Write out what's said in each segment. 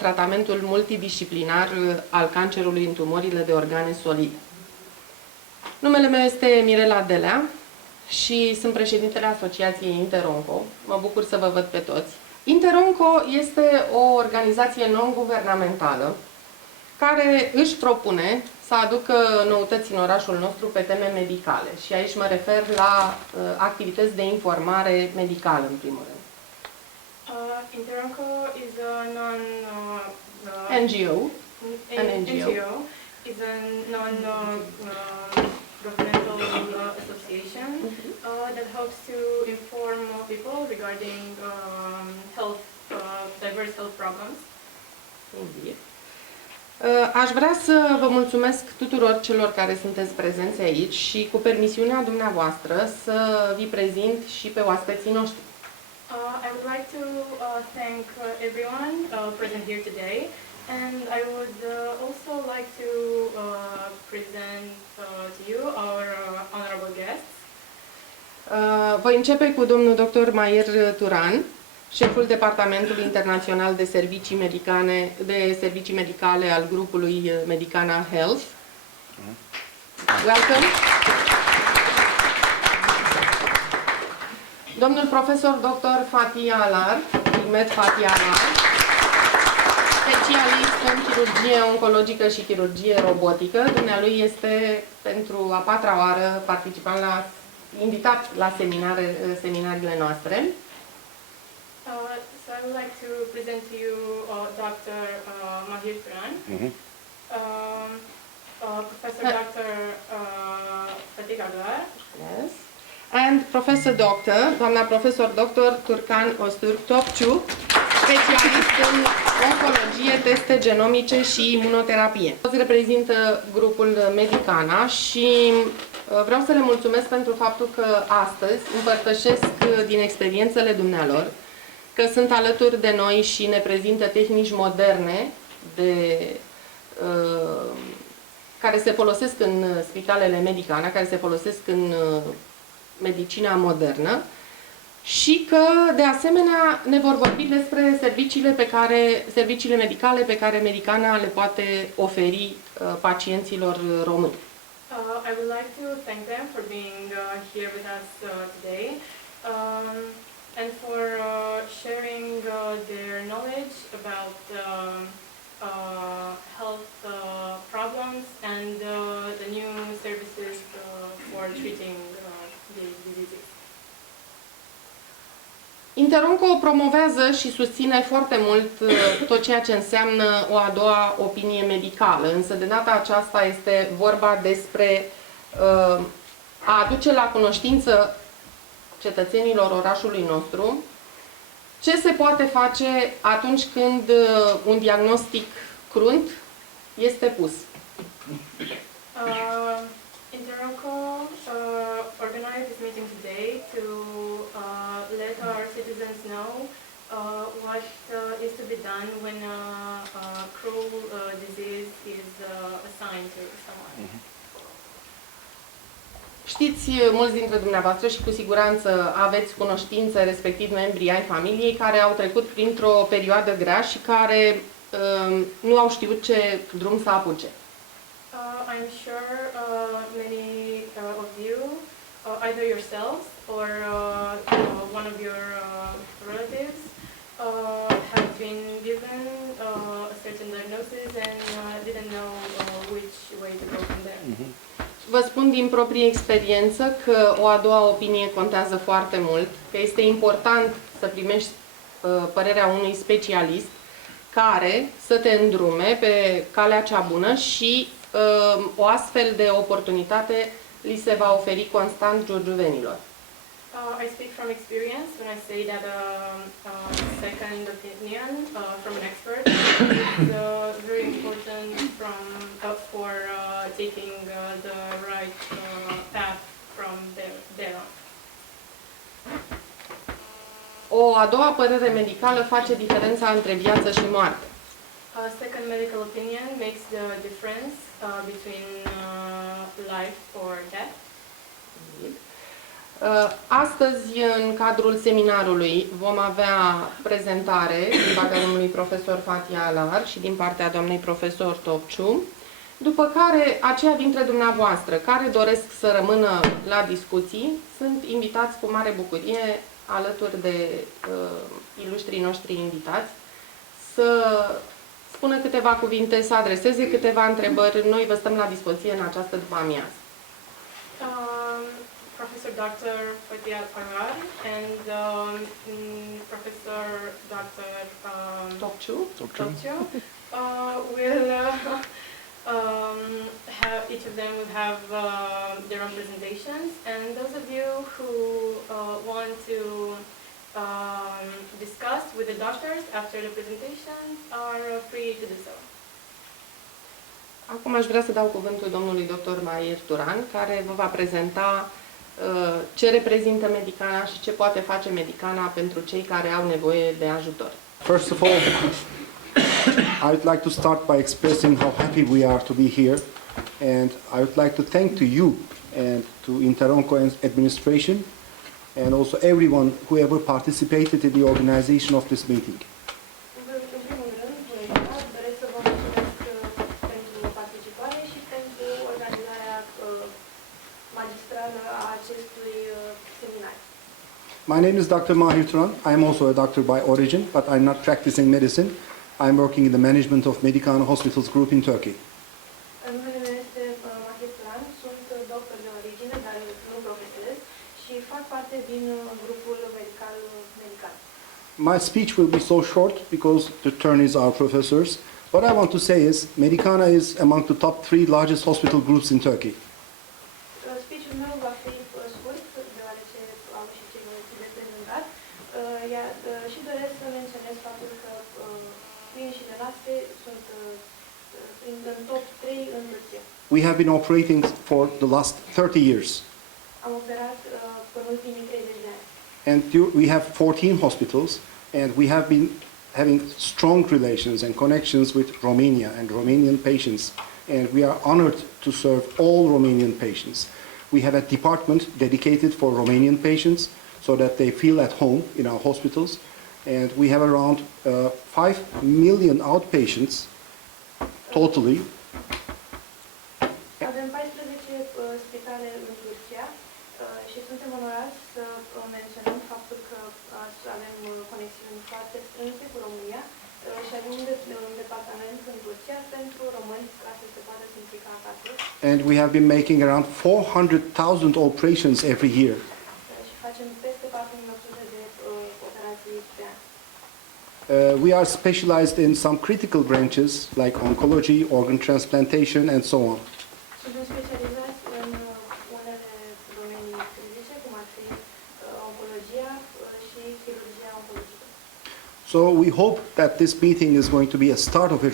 Tratamentul multidisciplinar al cancerului în tumorile de organe solide. Numele meu este Mirela Delea și sunt președintele Asociației INTER-ONCO. Mă bucur să vă văd pe toți. INTER-ONCO este o organizație non-guvernamentală care își propune să aducă noutăți în orașul nostru pe teme medicale. Și aici mă refer la activități de informare medicală, în primul rând. INTER-ONCO is a NGO. Is a non-governmental association that helps to inform people regarding diverse health problems. Indeed. Aș vrea să vă mulțumesc tuturor celor care sunteți prezenți aici și cu permisiunea dumneavoastră să vi prezint și pe oaspeții noștri. I would like to thank everyone present here today, and I would also like to present to you our honorable guests. Voi începe cu domnul dr. Maier Turan, șeful Departamentului Internațional de Servicii Medicale al grupului Medicana Health. Welcome. Domnul profesor dr. Fatih Alar, specialist în chirurgie oncologică și chirurgie robotică. Dumnealui este pentru a patra oară participant invitat la seminariile noastre. So I would like to present to you Dr. Mahir Turan, Professor Dr. Fatih Alar. Yes. And Professor Doctor, doamna profesor dr. Turkan Öztürk Topçu, specialist în oncologie, teste genomice și imunoterapie. Toți reprezintă grupul Medicana și vreau să le mulțumesc pentru faptul că astăzi împărtășesc din experiențele dumnealor, că sunt alături de noi și ne prezintă tehnici moderne care se folosesc în spitalele Medicana, care se folosesc în medicina modernă și că, de asemenea, ne vor vorbi despre serviciile medicale pe care Medicana le poate oferi pacienților români. I would like to thank them for being here with us today and for sharing their knowledge about health problems and the new services for treating these diseases. INTER-ONCO promovează și susține foarte mult tot ceea ce înseamnă o a doua opinie medicală, însă de data aceasta este vorba despre a aduce la cunoștință cetățenilor orașului nostru ce se poate face atunci când un diagnostic crunt este pus. INTER-ONCO organized this meeting today to let our citizens know what is to be done when a cruel disease is assigned to someone. Știți mulți dintre dumneavoastră și cu siguranță aveți cunoștințe, respectiv membrii ai familiei, care au trecut printr-o perioadă grea și care nu au știut ce drum să apuce. I'm sure many of you, either yourselves or one of your relatives, have been given a certain diagnosis and didn't know which way to go from there. Vă spun din proprie experiență că o a doua opinie contează foarte mult, că este important să primești părerea unui specialist care să te îndrume pe calea cea bună și o astfel de oportunitate li se va oferi constant giurgiuvenilor. I speak from experience when I say that a second opinion from an expert is very important for taking the right path from there on. O a doua părere medicală face diferența între viață și moarte. A second medical opinion makes the difference between life or death. Astăzi, în cadrul seminarului, vom avea prezentare din partea domnului profesor Fatia Alar și din partea doamnei profesor Topciu, după care aceia dintre dumneavoastră care doresc să rămână la discuții sunt invitați cu mare bucurie, alături de ilustrii noștri invitați, să spună câteva cuvinte, să adreseze câteva întrebări. Noi vă stăm la dispoziție în această după-amiază. Professor Dr. Fatia Alar and Professor Dr. Topciu will have, each of them will have their own presentations, and those of you who want to discuss with the doctors after the presentations are free to do so. Acum aș vrea să dau cuvântul domnului dr. Mahir Turan, care vă va prezenta ce reprezintă Medicana și ce poate face Medicana pentru cei care au nevoie de ajutor. First of all, I would like to start by expressing how happy we are to be here, and I would like to thank to you and to INTER-ONCO administration and also everyone who ever participated in the organization of this meeting. My name is Dr. Mahir Turan. I am also a doctor by origin, but I'm not practicing medicine. I'm working in the management of Medicana Hospitals Group in Turkey. Numele meu este Mahir Turan, sunt doctor de origine, dar nu profesionist și fac parte din grupul medical Medicana. My speech will be so short because the turn is our professors. What I want to say is Medicana is among the top 3 largest hospital groups in Turkey. Speech-ul meu va fi scurt, deoarece am și cei de prezentat, și doresc să menționez faptul că clinicile noastre sunt în top 3 în Turcia. We have been operating for the last 30 years. Am operat în ultimii 30 de ani. And we have 14 hospitals, and we have been having strong relations and connections with Romania and Romanian patients, and we are honored to serve all Romanian patients. We have a department dedicated for Romanian patients so that they feel at home in our hospitals, and we have around 5 million outpatients totally. Avem 14 spitale în Turcia și suntem onorați să menționăm faptul că avem conexiuni foarte strânse cu România și avem un departament în Turcia pentru români ca să se poată simplifica acasă. And we have been making around 400,000 operations every year. Și facem peste 4.800 de operații pe an. We are specialized in some critical branches like oncology, organ transplantation, and so on. Suntem specializați în unele domenii critice, cum ar fi oncologia și chirurgia oncologică. So we hope that this meeting is going to be a start of a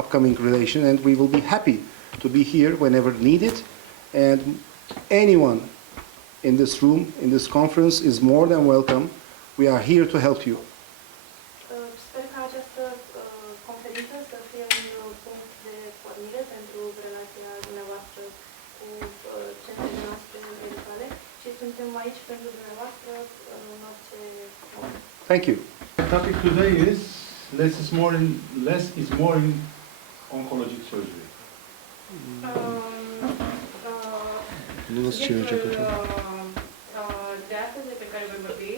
upcoming relation, and we will be happy to be here whenever needed. And anyone in this room, in this conference, is more than welcome. We are here to help you. Sper că această conferință să fie un punct de pornire pentru relația dumneavoastră cu centrele noastre medicale și suntem aici pentru dumneavoastră în orice moment. Thank you. The topic today is less is more in oncologic surgery. Subiectul de astăzi pe care voi vorbi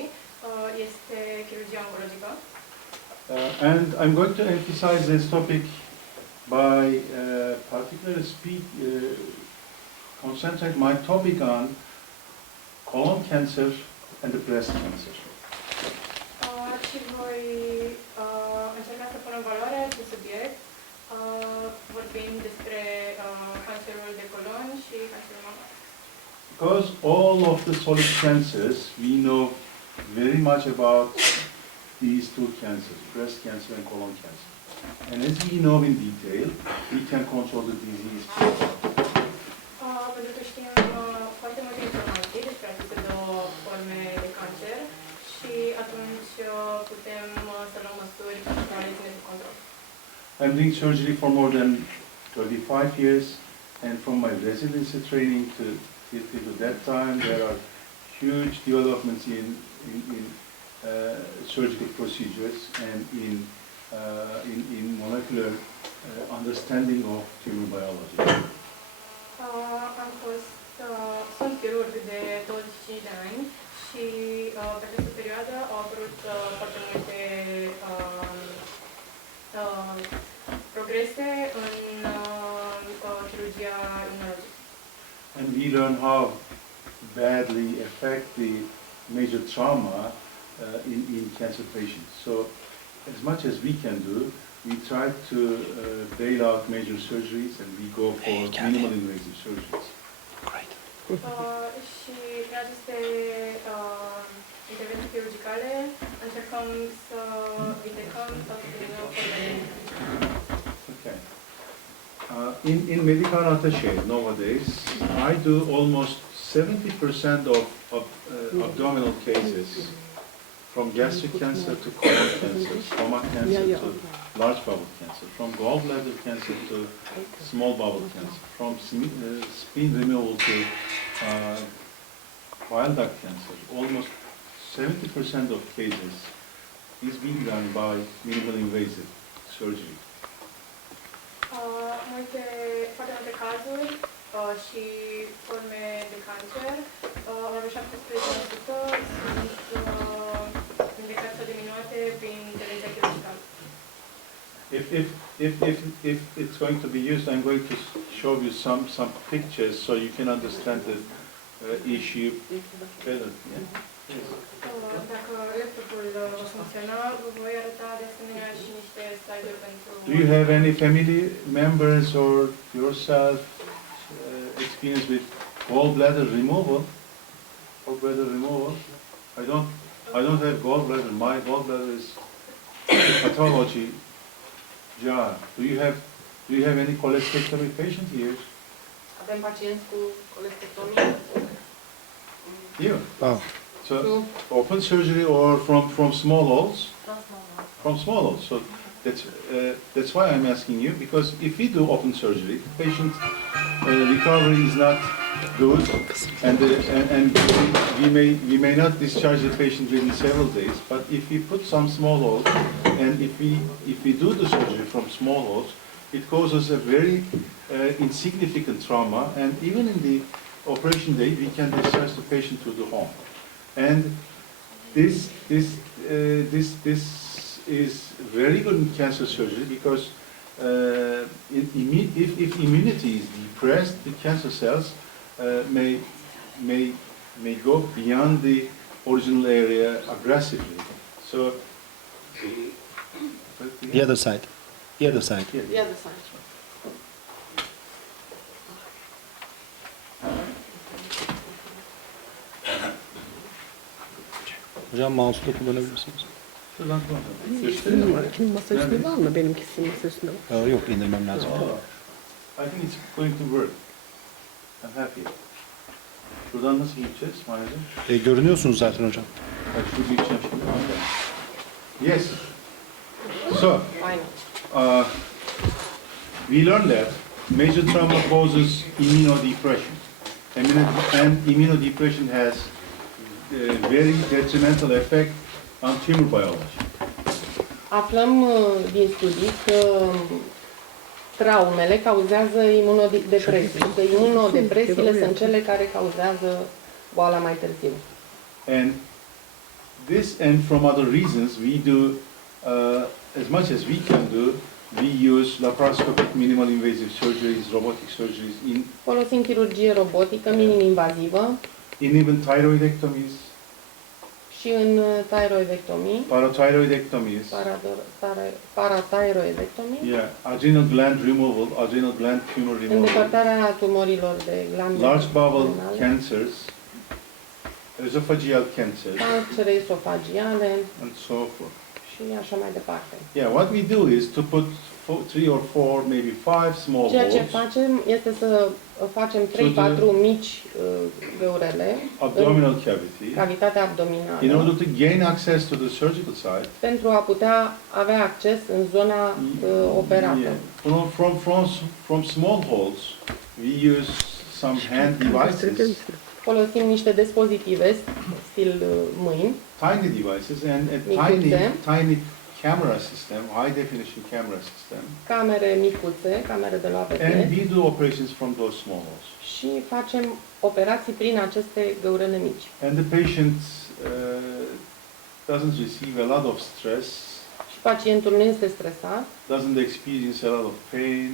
este chirurgia oncologică. And I'm going to emphasize this topic by particularly concentrate my topic on colon cancer and the breast cancer. Și voi încerca să pun în valoare acest subiect, vorbind despre cancerul de colon și cancerul mamar. Because all of the solid cancers, we know very much about these two cancers, breast cancer and colon cancer. And as we know in detail, we can control the disease. Pentru că știm foarte multe informații despre aceste două forme de cancer și atunci putem să luăm măsuri pentru a le ține sub control. I'm doing surgery for more than 35 years, and from my residency training to that time, there are huge developments in surgical procedures and in molecular understanding of tumor biology. Sunt chirurg de 25 de ani și pe această perioadă au apărut foarte multe progrese în chirurgia imunologică. And we learn how badly affect the major trauma in cancer patients. So as much as we can do, we try to bail out major surgeries and we go for minimal invasive surgeries. Great. Și prin aceste intervenții chirurgicale încercăm să vindecăm sau să eliminăm formele. Okay. In medical attaché nowadays, I do almost 70% of abdominal cases, from gastric cancer to colon cancer, stomach cancer to large bowel cancer, from gallbladder cancer to small bowel cancer, from spleen removal to bile duct cancer. Almost 70% of cases is being done by minimal invasive surgery. Foarte multe cazuri și forme de cancer, aproape 17% sunt vindecați sau diminuate prin intervenția chirurgicală. If it's going to be used, I'm going to show you some pictures so you can understand the issue better. Yeah? Yes. Dacă laptopul va funcționa, vă voi arăta de asemenea și niște slide-uri pentru... Do you have any family members or yourself experience with gallbladder removal? Gallbladder removal? I don't have gallbladder. My gallbladder is pathology jar. Do you have any cholecystectomy patient here? Avem pacienți cu colestectomie. Here. Oh. So open surgery or from small holes? From small holes. So that's why I'm asking you, because if we do open surgery, the patient recovery is not good, and we may not discharge the patient within several days. But if we put some small holes, and if we do the surgery from small holes, it causes a very insignificant trauma, and even in the operation day, we can discharge the patient to the home. And this is very good in cancer surgery because if immunity is depressed, the cancer cells may go beyond the original area aggressively. So The other side. The other side. The other side. Hocam mouse'u kullanabilirsiniz. şuradan kullanalım. Kimin masa üstünde var mı? Benimkisinin masa üstünde var. Yok, indirmem lazım. I think it's going to work. I'm happy. Şuradan nasıl gideceğiz Maya'cığım? Görünüyorsunuz zaten hocam. Bak şu gideceğim şimdi. Yes. So, we learned that major trauma causes immunodepression. And immunodepression has a very detrimental effect on tumor biology. Aflăm din studii că traumele cauzează imunodepresii, că imunodepresiile sunt cele care cauzează boala mai târziu. And from other reasons, we do as much as we can do. We use laparoscopic minimal invasive surgeries, robotic surgeries Folosim chirurgie robotică minim-invazivă in even thyroidectomies, și în thyroidectomii, parathyroidectomies, parathyroidectomii, yeah, adrenal gland removal, adrenal gland tumor removal, îndepărtarea tumorilor de glandele large bowel renale, cancers, esophageal cancers, cancere esofagiale and so forth. și așa mai departe. Yeah, what we do is to put 3 or 4, maybe 5 small Ceea ce holes, facem este să facem 3-4 mici găurele abdominal cavity, în cavitatea in abdominală order to gain access to the surgical site. pentru a putea avea acces în zona operată. Yeah. From small holes, we use some hand devices Folosim niște dispozitive, stil mâini, tiny devices and a Micuțe. tiny camera system, high definition camera system, camere micuțe, camere de luat and vedere we do operations from those small holes. și facem operații prin aceste găurele mici. And the patient doesn't receive a lot of stress, Și pacientul nu este stresat, doesn't experience a lot of pain,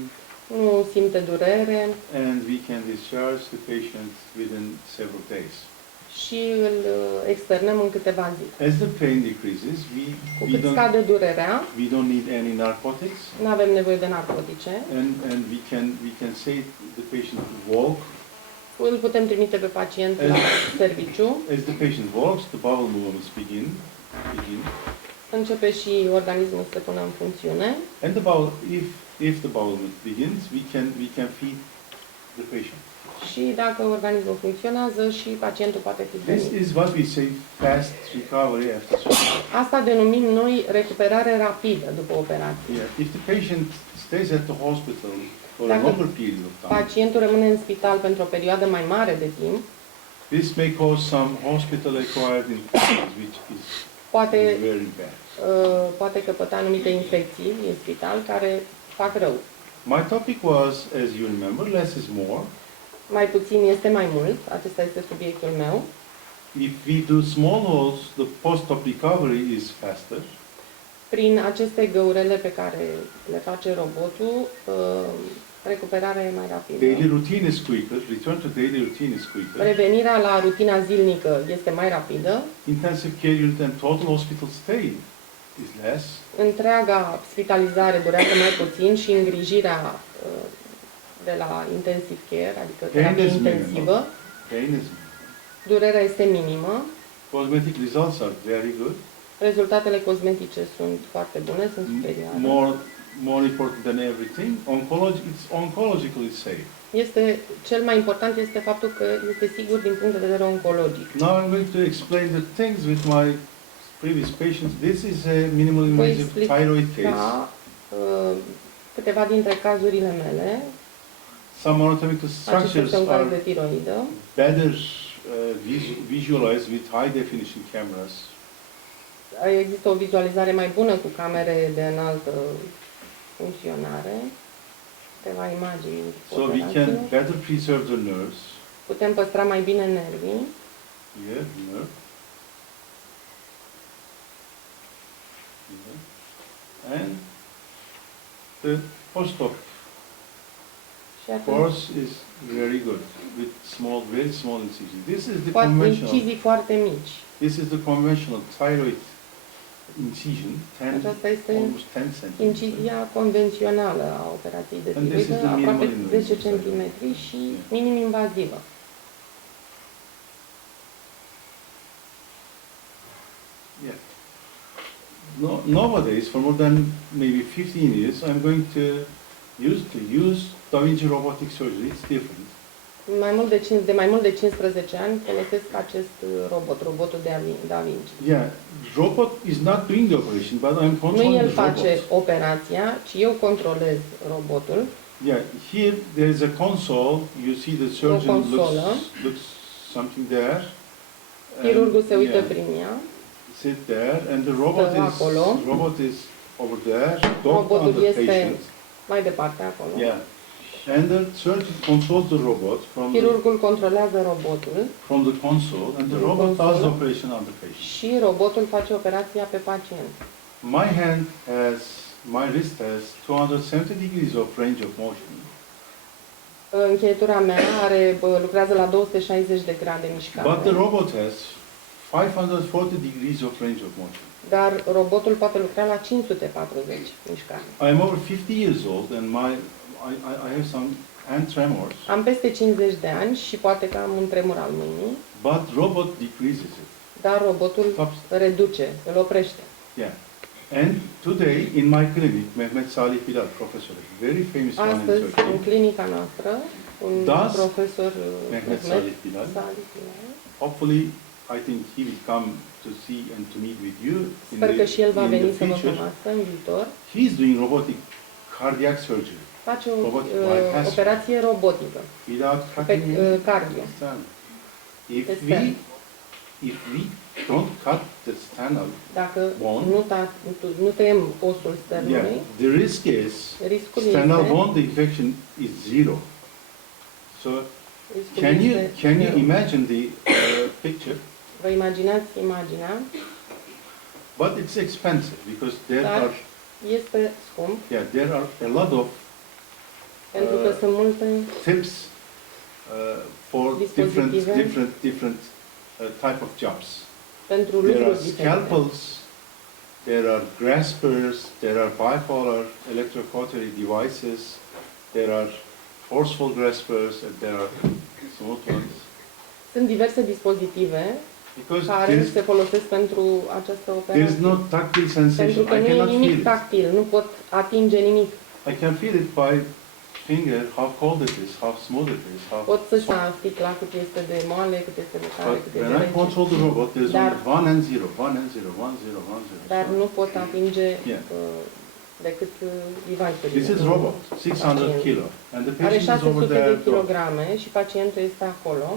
nu simte durere and we can discharge the patient within several days. și îl externăm în câteva zile. As the pain decreases, Cu cât scade durerea, we don't need any narcotics, nu avem nevoie de narcotice, and we can say the patient to walk. îl putem trimite pe pacient la serviciu, As the patient walks, the bowel movements begin, începe și organismul să pună în funcțiune and the bowel, if the bowel movement begins, we can feed the patient. și dacă organismul funcționează și pacientul poate fi This hrănit. is what we say fast recovery after surgery. Asta denumim noi recuperare rapidă după operație. Yeah. If the patient stays at the hospital for a Dacă longer period of time, pacientul rămâne în spital pentru o perioadă mai mare de timp, this may cause some hospital-acquired infections, which is poate, very bad. poate căpăta anumite infecții în spital care fac rău. My topic was, as you remember, less is more. Mai puțin este mai mult, acesta este subiectul meu. If we do small holes, the post-op recovery is faster. Prin aceste găurele pe care le face robotul, recuperarea e mai rapidă. Daily routine is quicker, return to daily routine is quicker. Revenirea la rutina zilnică este mai rapidă. Intensive care unit and total hospital stay is less. Întreaga spitalizare durează mai puțin și îngrijirea de la intensive care, adică terapie intensivă, Pain is durerea este minimă. cosmetic results are very good. Rezultatele cosmetice sunt foarte bune, sunt superioare. More important than everything, it's oncologically safe. Cel mai important este faptul că este sigur din punct de vedere oncologic. Now I'm going to explain the things with my previous patients. This is a minimal invasive thyroid case. Câteva dintre cazurile mele. Some anatomical structures are de tiroidă. better visualized with high definition cameras. Există o vizualizare mai bună cu camere de înaltă funcționare. Câteva imagini. So we can better preserve the nerves. Putem păstra mai bine nervii. Here, nerve. Here. And the post-op course is very good with very small incisions. This is the conventional. Incizii foarte mici. This is the conventional thyroid incision, Aceasta este almost 10 cm. incizia convențională a operației de tiroidă, aproape 10 cm și minim invazivă. Yeah. Nowadays, for more than maybe 15 years, I'm going to use Da Vinci robotic surgery. It's different. De mai mult de 15 ani folosesc acest robotul de Da Vinci. Yeah, robot is not doing the operation, but I'm Nu controlling el the face robot. operația, ci eu controlez robotul. Yeah, here there is a console. You see the surgeon looks something there. Chirurgul se uită Yeah, prin ea. sit there, and the robot is over there, docked on Robotul the este patient. mai departe acolo. Yeah, and the surgeon controls the robot Chirurgul controlează robotul from the console, and the robot does the operation on the patient. și robotul face operația pe pacient. My wrist has 270 degrees of range of motion. Încheietura mea lucrează la 260 de grade mișcare. But the robot has 540 degrees of range of motion. Dar robotul poate lucra la 540 mișcare. I am over 50 years old, and I have some hand tremors. Am peste 50 de ani și poate că am un tremur al mâinii, But robot decreases it. dar robotul reduce, îl oprește. Yeah. And today in my clinic, Mehmet Salih Bilal, professor, very famous one in Astăzi, în Turkey. clinica noastră, un profesor Mehmet Salih Bilal. Hopefully, I think he will come to see and to meet with you Sper că și el va veni să vă future. cunoască în viitor. He is doing robotic cardiac surgery. Face o operație robotică Without pe cutting cardio. If de we, stern. if we don't cut the sternal, Dacă Bun. nu tăiem osul yeah, sternului, the risk is riscul sternal este, bone infection is zero. So riscul can you este zero. imagine the picture? Vă imaginați imaginea, But it's expensive because there dar are este scump, there are a lot of pentru că sunt multe tips for Dispozitive. different type of jobs. pentru There are lucruri diferite. scalpels, there are graspers, there are bipolar electrocautery devices, there are forceful graspers, and there are smooth ones. Sunt diverse dispozitive Because care se folosesc pentru această there is operație. no tactile Pentru sensation. că I nu e cannot feel nimic it. tactil, nu pot atinge nimic. I can feel it by finger, how cold it is, how smooth it is, how. Pot să știu sticla cât este de moale, cât este de tare, But cât este when de I rece. control the robot, there's Dar- only 1 and 0, 1 and 0, 1, 0, 1, 0. Dar nu pot atinge Yeah. decât device-urile. This is robot, 600 kilo, and the Are patient is over 600 there. de kilograme și pacientul este acolo.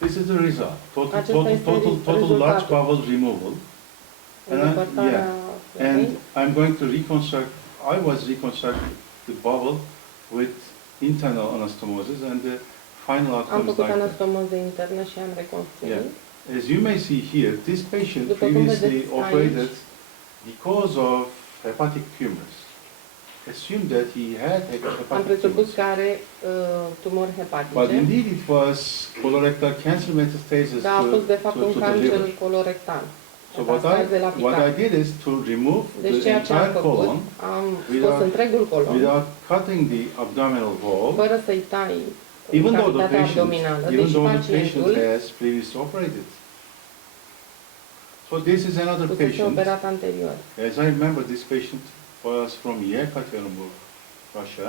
This is the result. Total, Acesta total, este total large rezultatul. bowel removal. Îndepărtarea And feței. I'm going to reconstruct, I was reconstructing the bowel with internal anastomosis, and the final Am outcome is făcut like that. anastomoză internă și am reconstruit. Yeah. As you may see here, this patient După cum previously vedeți aici, operated because of hepatic tumors. Assumed that he had Am hepatic presupus tumors. că are tumori But hepatice, indeed it was colorectal cancer metastasis dar a fost de fapt un to the cancer liver. colorectal. So Metastaze la what I picat. did is to remove Deci the ceea ce am entire făcut, colon am scos without- întregul colon, without cutting the abdominal wall, fără să-i tai even though the cavitatea patient, abdominală, even deși though the patient pacientul has previously operated. So this is another fusese patient. operat anterior. As I remember, this patient was from Yekaterinburg, Russia.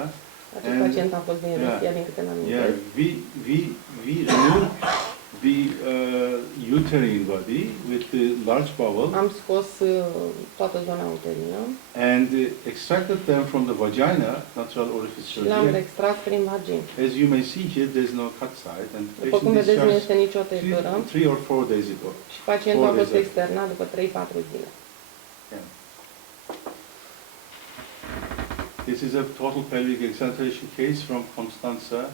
Acest And- pacient a fost din yeah. Rusia, din câte mi-am Yeah, amintesc. we removed the uterine body with the large bowel Am scos toată zona uterină and extracted them from the vagina, natural orifice și l-am surgery. extras prin vagin. As you may see here, there is no cut site, and the După cum patient vedeți, nu discharged este nicio tăitură 3 or 4 days ago. și pacientul a 4 fost days ago. externat după 3-4 zile. Yeah. This is a total pelvic exaltation case from Constanța.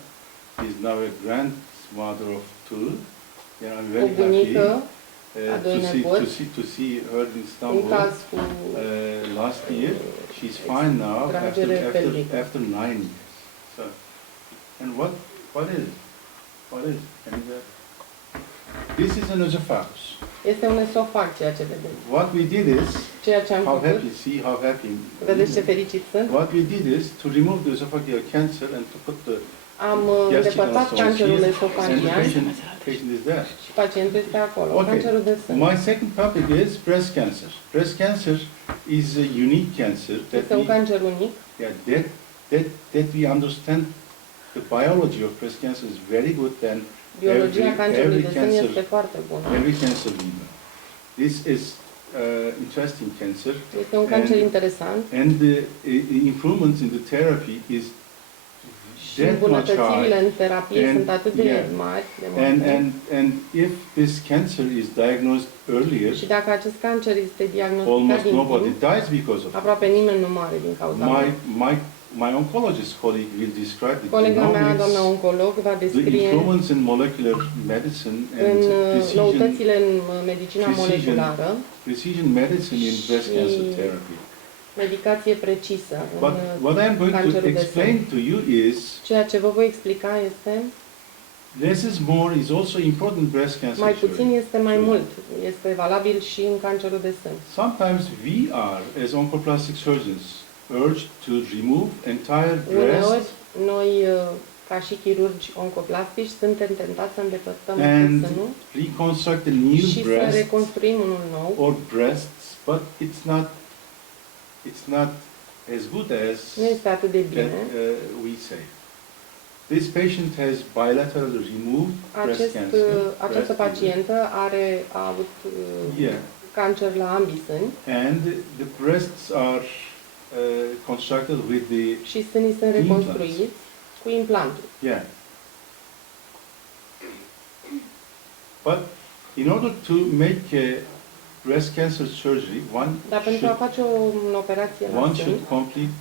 She is now a grandmother of 2. Yeah, I'm O very happy bunică a doi to nepoți, see her in un Istanbul. caz cu Last year, she's fine now Tragere pelvică. after 9 years. So, and what is it? What is it? Can you This is an esophagus. este un esofag, ceea ce vedeți. What we did is, Ceea ce am how făcut, happy, see how happy. vedeți ce fericit sunt, What we did is to remove the esophageal cancer and to put the am gastric îndepărtat anastomosis cancerul and the esofagian patient is there. și pacientul este acolo. Okay. Cancerul de sân. My second topic is breast cancer. Breast cancer is a unique cancer that Este un cancer unic. that we understand the biology of breast cancer is very good than Biologia cancerului de sân cancer. este foarte bună. every cancer we know. This is interesting cancer, Este un cancer interesant and the improvements in the therapy is și that much îmbunătățirile high. în terapie And- sunt atât de yeah. mari, de And, multe. and if this cancer is diagnosed earlier, Și dacă acest cancer este diagnosticat almost din nobody timp, dies because of it. aproape nimeni nu moare din cauza My, lui. my oncologist colleague will describe the Colega mea, doamna genomics, oncolog, va the descrie improvements in molecular medicine în and noutățile în medicina precision moleculară, precision medicine in breast cancer Și- therapy. medicație precisă But în what I am going to cancerul de explain sân. to you is, Ceea ce vă voi explica este, less is more is also important in breast cancer mai puțin surgery. este mai mult. Este valabil și în cancerul de sân. Sometimes we are, as oncoplastic surgeons, urged to remove entire breast Uneori, noi, ca și chirurgi oncoplastici, suntem tentați să îndepărtăm and sânul reconstruct a new și să breast reconstruim unul nou, or breasts, but it's not as good as nu este atât de that, bine. we say. This patient has bilateral removed breast cancer. Această breast pacientă a avut Yeah, cancer la ambii sâni and the breasts are constructed with the și sânii sunt Implants. reconstruiți cu implantul. yeah. But in order to make a breast cancer surgery, Dar pentru a face o operație la one sân, should complete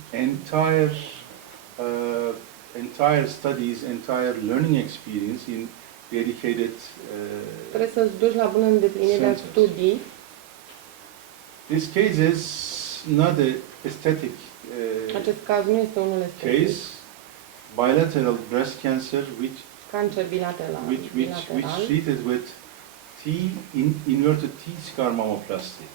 entire studies, entire learning experience in dedicated trebuie să-ți duci la bună îndeplinire centers. studii. This case is not a aesthetic Acest caz nu este unul estetic. case, bilateral breast cancer, Cancer bilateral. which treated with inverted T-scar mammoplasty.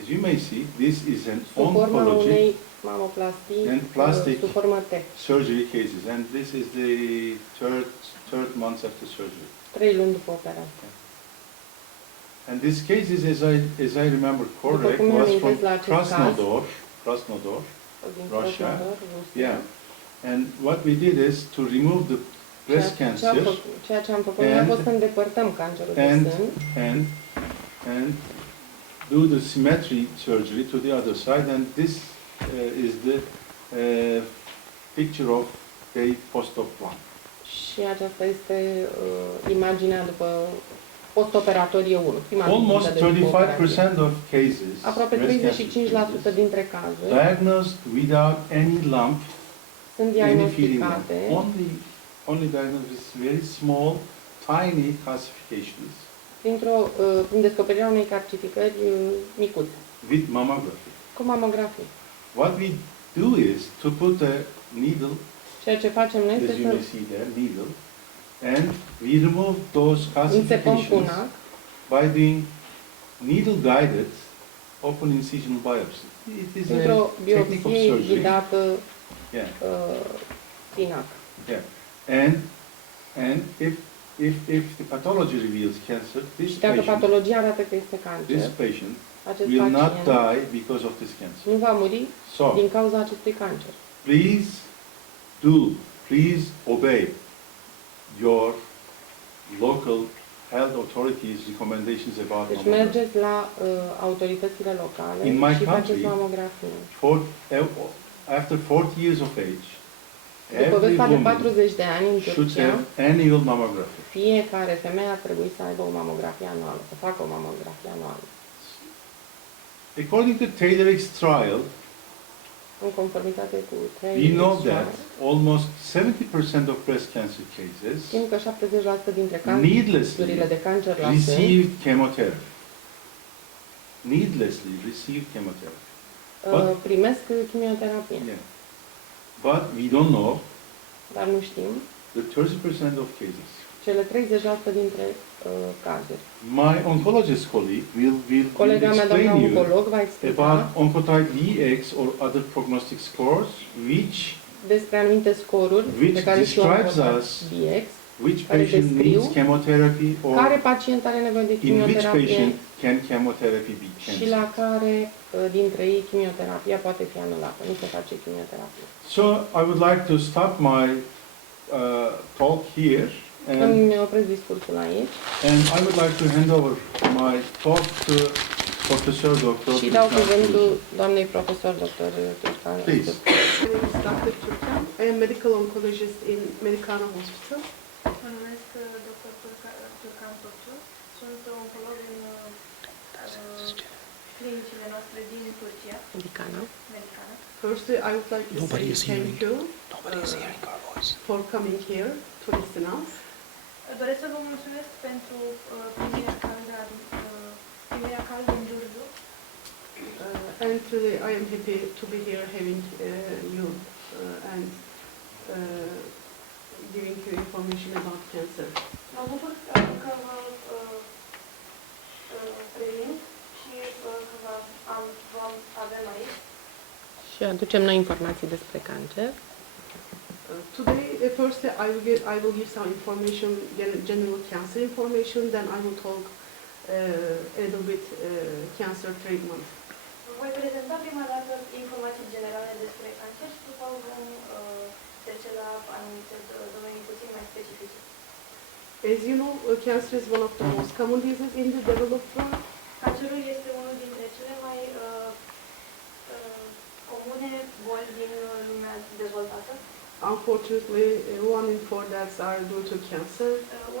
As you may see, this is an Sub forma oncology unei mamoplastii and plastic sub formă T. surgery cases, and this is the third month after surgery. 3 luni după operație. And this case is, as I remember correct, cum was from mi-amintesc la acest Krasnodar, Din Russia. Krasnodar, Rusia. yeah. And what we did is to remove the breast cancer Ceea ce am făcut noi a fost să îndepărtăm cancerul de sân and do the symmetry surgery to the other side, and this is the picture of day post-op one. și aceasta este imaginea după postoperatorie 1. Almost 35% of cases, Aproape breast cancer 35% dintre cazuri diagnosed without any lump, sunt any feeling lump, diagnosticate only diagnosed with very small, tiny calcifications prin descoperirea unei calcificări micuțe, with mammography. cu mamografie. What we do is to put a needle, Ceea ce facem noi as este you may să see there, needle, and we remove those înțepăm calcifications punac by doing needle-guided open incisional biopsy. It is într-o a technique of biopsie surgery. ghidată Yeah, pinac. yeah. And if the pathology reveals cancer, Și dacă patologia arată că este this cancer, patient acest will not pacient die because of this cancer. nu va muri So, din cauza acestui cancer. please obey your local health authorities' recommendations about Deci mammography. mergeți la autoritățile locale In my și faceți country, mamografie. After 40 years of age, După every vârsta de woman 40 de ani în should Turcia, have annual mammography. fiecare femeie ar trebui să aibă o mamografie anuală, să facă o mamografie anuală. According to Taylor's trial, În conformitate cu we know Taylor's that trial, almost 70% of breast cancer cases știm că 70% dintre needlessly cazurile de cancer la sân received chemotherapy. Needlessly received chemotherapy. primesc chimioterapie. Yeah. But we don't know Dar nu știm the 30% of cases. cele 30% dintre cazuri. My oncologist colleague will Colega mea, doamna explain you oncolog, va about explica oncotype VX or other prognostic scores, despre anumite scoruri which pe care și describes us DX, which care patient descriu needs chemotherapy care or pacient are nevoie de in which chimioterapie patient can chemotherapy be și la cancelled. care dintre ei chimioterapia poate fi anulată, nu se face chimioterapie. So I would like to stop my talk here, Îmi opresc discursul aici and I would like to hand over my talk to Professor Dr. și dau cuvântul doamnei profesor dr. Turcan. Please. My name is Dr. Turcan. I am medical oncologist in Medicana Hospital. Mă numesc dr. Turcan Tociu. Sunt oncolog în clinicile noastre din Turcia, Medicana. Medicana. Firstly, I would like to Nobody say is thank hearing. you Nobody is hearing our voice. for coming here to listen us. Doresc să vă mulțumesc pentru primirea caldă în Giurgiu. And really, I am happy to be here having you and giving you information about cancer. Mă bucur că vă prezint și că vă avem aici. Și aducem noi informații despre cancer. Today, firstly, I will give some information, general cancer information, then I will talk a little bit cancer treatment. Voi prezenta prima dată informații generale despre cancer și după vom trece la anumite domenii puțin mai specifice. As you know, cancer is one of the most common diseases in the developed world. Cancerul este unul dintre cele mai comune boli din lumea dezvoltată. Unfortunately, 1 in 4 deaths are due to cancer,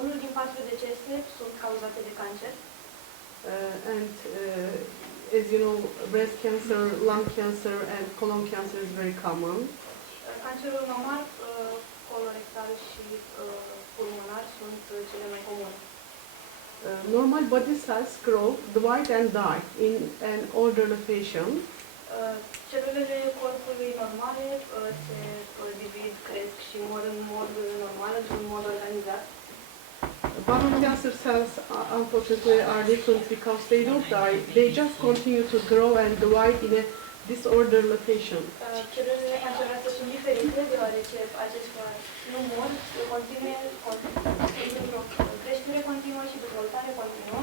Unul din 4 decese sunt cauzate de cancer. and as you know, breast cancer, lung cancer, and colon cancer is very common. Cancerul mamar, colorectal și pulmonar sunt cele mai comune. Normal body cells grow, divide, and die in an orderly fashion. Celulele corpului normale se divid, cresc și mor în mod normal, într-un mod organizat. Bone cancer cells, unfortunately, are different because they don't die. They just continue to grow and divide in a disorderly fashion. Celulele canceroase sunt diferite, deoarece acestea nu mor, sunt într-o creștere continuă și dezvoltare continuă,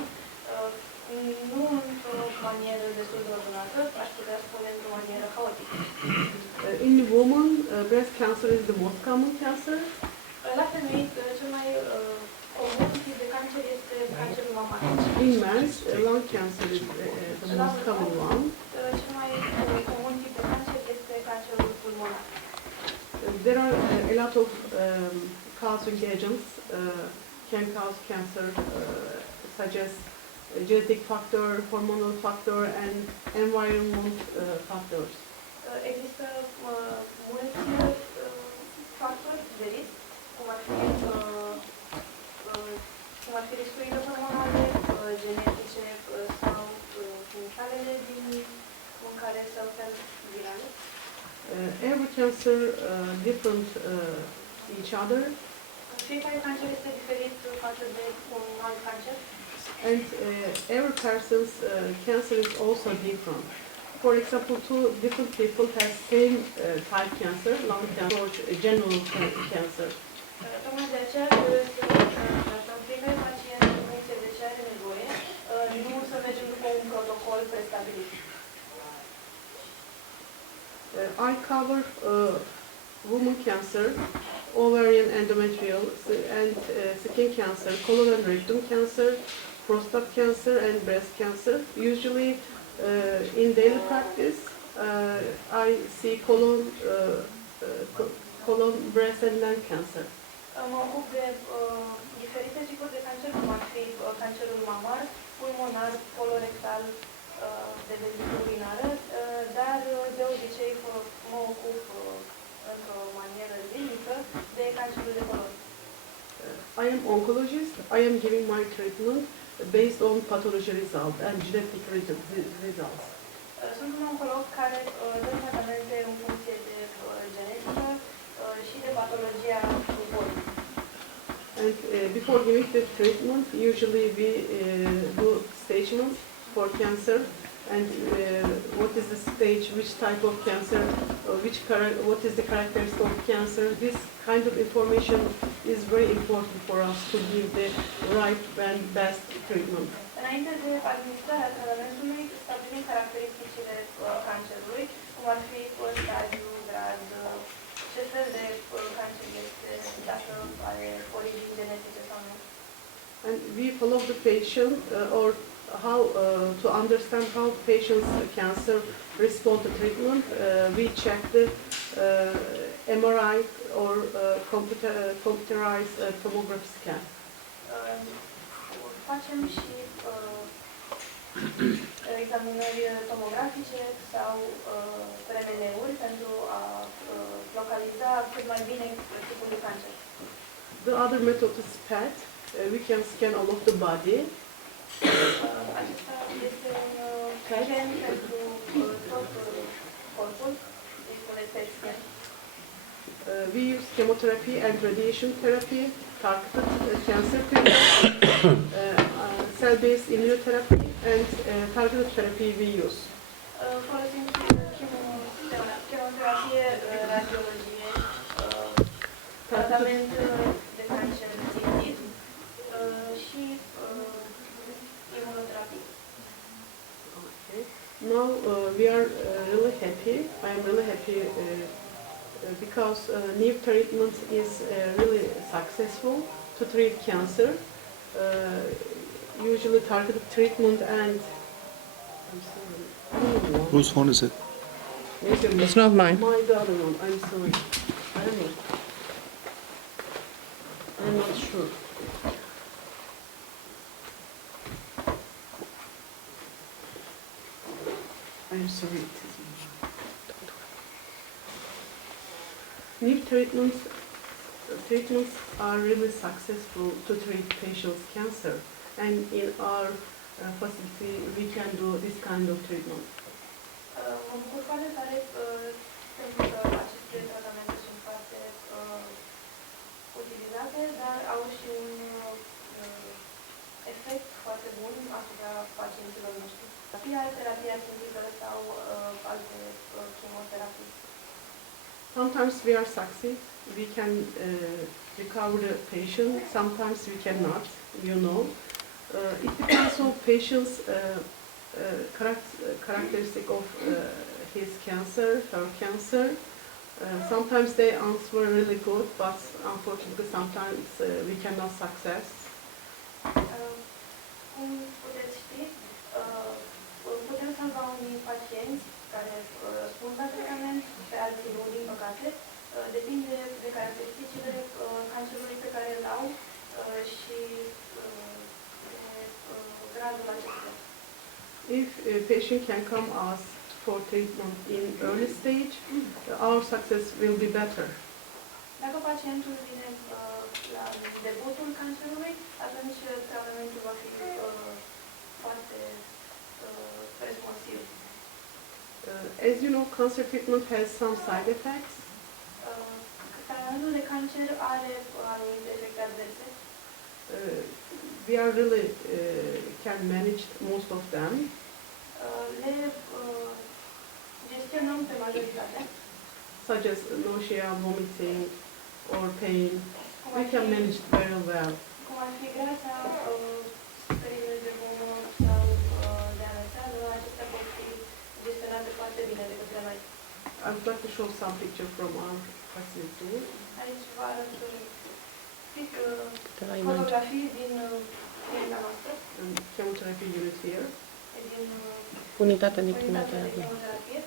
nu într-o manieră destul de ordonată, aș putea spune într-o manieră haotică. In women, breast cancer is the most common cancer. La femei, cel mai comun tip de cancer este cancerul mamar. In men, lung cancer is the most common one. Cel mai comun tip de cancer este cancerul pulmonar. There are a lot of causing agents can cause cancer, such as genetic factor, hormonal factor, and environment factors. Există mulți factori de risc, cum ar fi riscurile hormonale, genetice sau chimicalele din mâncare sau fel virale. Every cancer different each other, Fiecare cancer este diferit față de un alt cancer. and every person's cancer is also different. For example, 2 different people have same type cancer, lung cancer, or general cancer. Tocmai de aceea trebuie să tratăm fiecare pacient în funcție de ce are nevoie, nu să mergem după un protocol prestabilit. I cover woman cancer, ovarian endometrial, and skin cancer, colon and rectum cancer, prostate cancer, and breast cancer. Usually, in daily practice, I see colon, breast, and lung cancer. Mă ocup de diferite tipuri de cancer, cum ar fi cancerul mamar, pulmonar, colorectal, de vezică urinară, dar de obicei mă ocup într-o manieră zilnică de cancerul de colon. I am oncologist. I am giving my treatment based on pathology results and genetic results. Sunt un oncolog care dă tratamente în funcție de genetică și de patologia bolii. And before giving the treatment, usually we do statements for cancer, and what is the stage, which type of cancer, what is the characteristics of cancer. This kind of information is very important for us to give the right and best treatment. Înainte de administrarea tratamentului, stabilim caracteristicile cancerului, cum ar fi stadiu, grad, ce fel de cancer este, dacă are origini genetice sau nu. And we follow the patient or how to understand how patients' cancer respond to treatment. We check the MRI or computerized tomography scan. Facem și examinări tomografice sau RMN-uri pentru a localiza cât mai bine tipul de cancer. The other method is PET. We can scan all of the body. Acesta este un scan pentru tot corpul, îi spune PET scan. We use chemotherapy and radiation therapy, targeted cancer treatment, cell-based immunotherapy, and targeted therapy we use. Folosim chemoterapie, radiologie, tratament de cancer țintit și imunoterapie. Okay. Now we are really happy. I am really happy because new treatment is really successful to treat cancer. Usually targeted treatment and I'm sorry. I don't know. Whose phone is it? Maybe It's not mine. the other one. I'm sorry. I don't know. I'm not sure. I'm sorry. It is new treatments are really successful to treat patients' cancer, and in our facility we can do this kind of treatment. Mă bucur foarte tare pentru că aceste tratamente sunt foarte utilizate, dar au și un efect foarte bun asupra pacienților noștri. Terapia simplă sau alte chemioterapii. Sometimes we are succeed, we can recover the patient, sometimes we cannot, you know. It depends on patient's characteristic of his cancer, her cancer. Sometimes they answer really good, but unfortunately sometimes we cannot success. Cum puteți ști, putem salva unii pacienți care răspund la tratament, pe alții nu, din păcate. Depinde de caracteristicile cancerului pe care îl au și de gradul acesta. If a patient can come us for treatment in early stage, our success will be better. Dacă pacientul vine la debutul cancerului, atunci tratamentul va fi foarte responsiv. As you know, cancer treatment has some side effects. Tratamentul de cancer are anumite efecte adverse. We are really can manage most of them. Le gestionăm pe majoritate. Such as nausea, vomiting, or pain, we can manage it very well. Cum ar fi greasa, stările de vomă sau de amețeală, acestea pot fi gestionate foarte bine de către noi. I would like to show some picture from our facility. Aici vă arăt fotografii din clinica noastră, Chemotherapy unit here. din Unitatea de unitatea de chimioterapie. chemioterapie.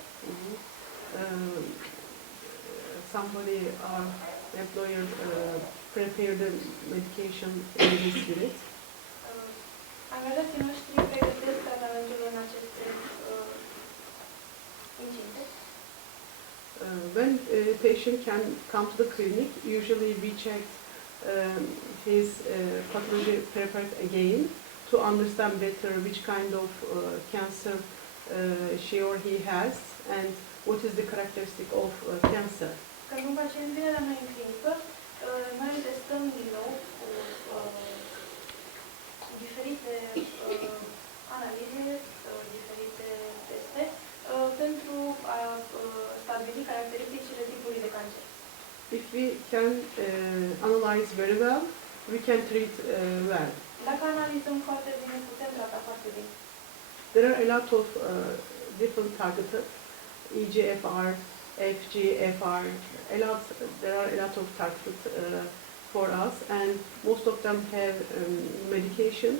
Somebody, our employer, prepared the medication in this unit. Angajații noștri pregătesc tratamentul în aceste incinte. When a patient can come to the clinic, usually we check his pathology prepared again to understand better which kind of cancer she or he has and what is the characteristic of cancer. Când un pacient vine la noi în clinică, noi îl testăm din nou cu diferite analize, diferite teste, pentru a stabili caracteristicile tipului de cancer. If we can analyze very well, we can treat well. Dacă analizăm foarte bine, putem trata foarte bine. There are a lot of different targeted, EGFR, FGFR, there are a lot of targeted for us, and most of them have medication.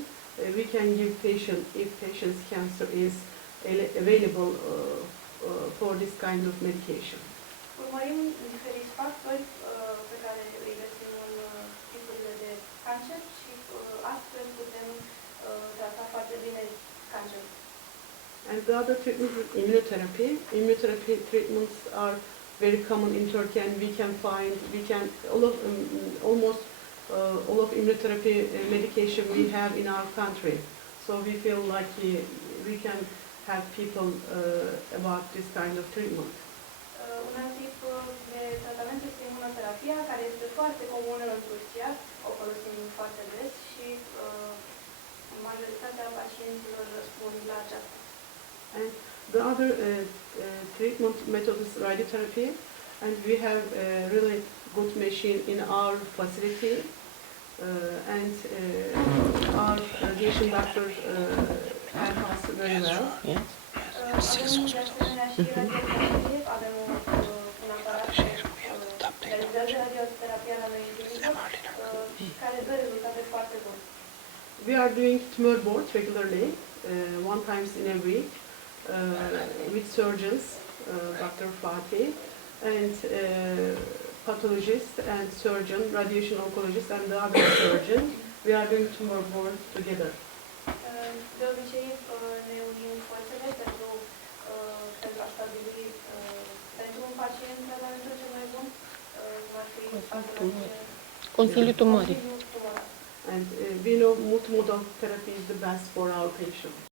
We can give patient if patient's cancer is available for this kind of medication. Urmărim diferiți factori pe care îi găsim în tipurile de cancer și astfel putem trata foarte bine cancerul. And the other treatment is immunotherapy. Immunotherapy treatments are very common in Turkey, and almost all of immunotherapy medication we have in our country. So we feel like we can help people about this kind of treatment. Un alt tip de tratament este imunoterapia, care este foarte comună în Turcia, o folosim foarte des și majoritatea pacienților răspund la aceasta. And the other treatment method is radiotherapy, and we have a really good machine in our facility, and our radiation doctor help us very well. Avem de asemenea și radioterapie, avem un aparat care realizează radioterapia la noi în clinică, care dă rezultate foarte bune. We are doing tumor board regularly, one times in a week, with surgeons, Dr. Fatih, and pathologist and surgeon, radiation oncologist and the other surgeon. We are doing tumor board together. De obicei ne unim forțele pentru a stabili pentru un pacient tratamentul cel mai bun va fi Consiliul tumorii. Consiliul tumoral. And we know multimodal therapy is the best for our patients.